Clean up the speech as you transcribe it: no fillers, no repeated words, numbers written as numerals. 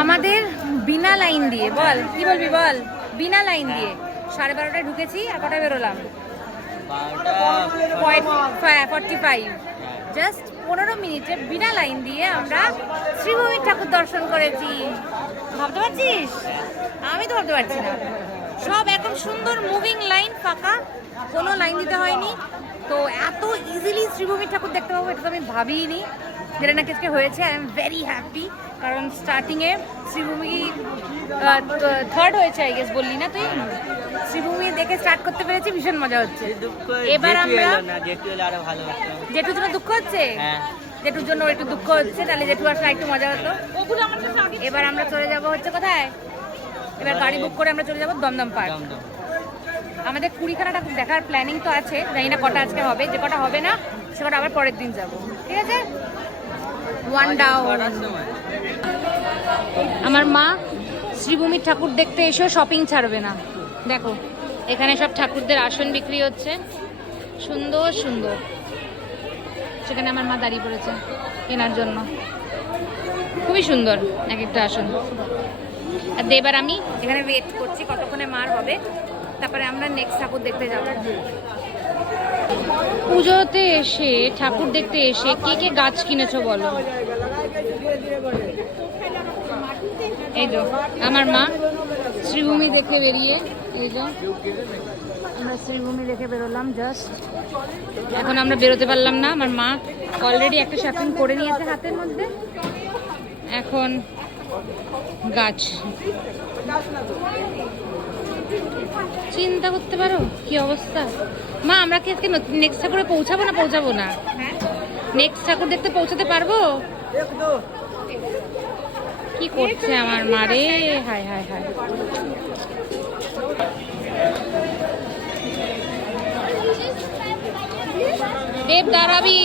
আমাদের বিনা লাইন দিয়ে, বল কি বলবি বল, বিনা লাইন দিয়ে 12:30টায় ঢুকেছি আর কটা বেরোলাম? 45। জাস্ট 15 মিনিটে বিনা লাইন দিয়ে আমরা শ্রীভূমির ঠাকুর দর্শন করেছি। ভাবতে পারছিস? আমি তো ভাবতে পারছি না। সব একদম সুন্দর মুভিং লাইন, ফাঁকা, কোনো লাইন দিতে হয়নি। তো এত ইজিলি শ্রীভূমির ঠাকুর দেখতে পাবো এটা তো আমি ভাবিনি, যেটা নাকি আজকে হয়েছে। আই এম ভেরি হ্যাপি, কারণ স্টার্টিংয়ে শ্রীভূমি থার্ড হয়েছে, আই গেস বললি না তুই? শ্রীভূমি দেখে স্টার্ট করতে পেরেছি, ভীষণ মজা হচ্ছে। এবার আমরা জেঠুর জন্য দুঃখ হচ্ছে, জেঠুর জন্য একটু দুঃখ হচ্ছে, তাহলে জেঠু আসলে একটু মজা হতো। এবার আমরা চলে যাব হচ্ছে কোথায়, এবার গাড়ি বুক করে আমরা চলে যাবো দমদম পার্ক। আমাদের 20খানা ঠাকুর দেখার প্ল্যানিং তো আছে, জানি না কটা আজকে হবে, যে কটা হবে না সে কটা আবার পরের দিন যাব, ঠিক আছে? One down. আমার মা শ্রীভূমির ঠাকুর দেখতে এসেও শপিং ছাড়বে না। দেখো এখানে সব ঠাকুরদের আসন বিক্রি হচ্ছে, সুন্দর সুন্দর। সেখানে আমার মা দাঁড়িয়ে পড়েছে কেনার জন্য, খুবই সুন্দর এক একটা আসন। আর এবার আমি এখানে ওয়েট করছি কতক্ষণে মার হবে, তারপরে আমরা নেক্সট ঠাকুর দেখতে যাব। পুজোতে এসে ঠাকুর দেখতে এসে কে কে গাছ কিনেছো বলো? এই তো আমার মা শ্রীভূমি দেখে বেরিয়ে, এই যে আমরা শ্রীভূমি দেখে বেরোলাম জাস্ট। এখন আমরা বেরোতে পারলাম না, আমার মা অলরেডি একটা শপিং করে নিয়েছে হাতের মধ্যে। এখন গাছ চিন্তা করতে পারো কি অবস্থা। মা আমরা কি আজকে নেক্সট ঠাকুরে পৌঁছাবো না? পৌঁছাবো না, নেক্সট ঠাকুর দেখতে পৌঁছাতে পারবো? কি করছে আমার মা রে, হায় হায় হায়। দেব দাঁড়াবি।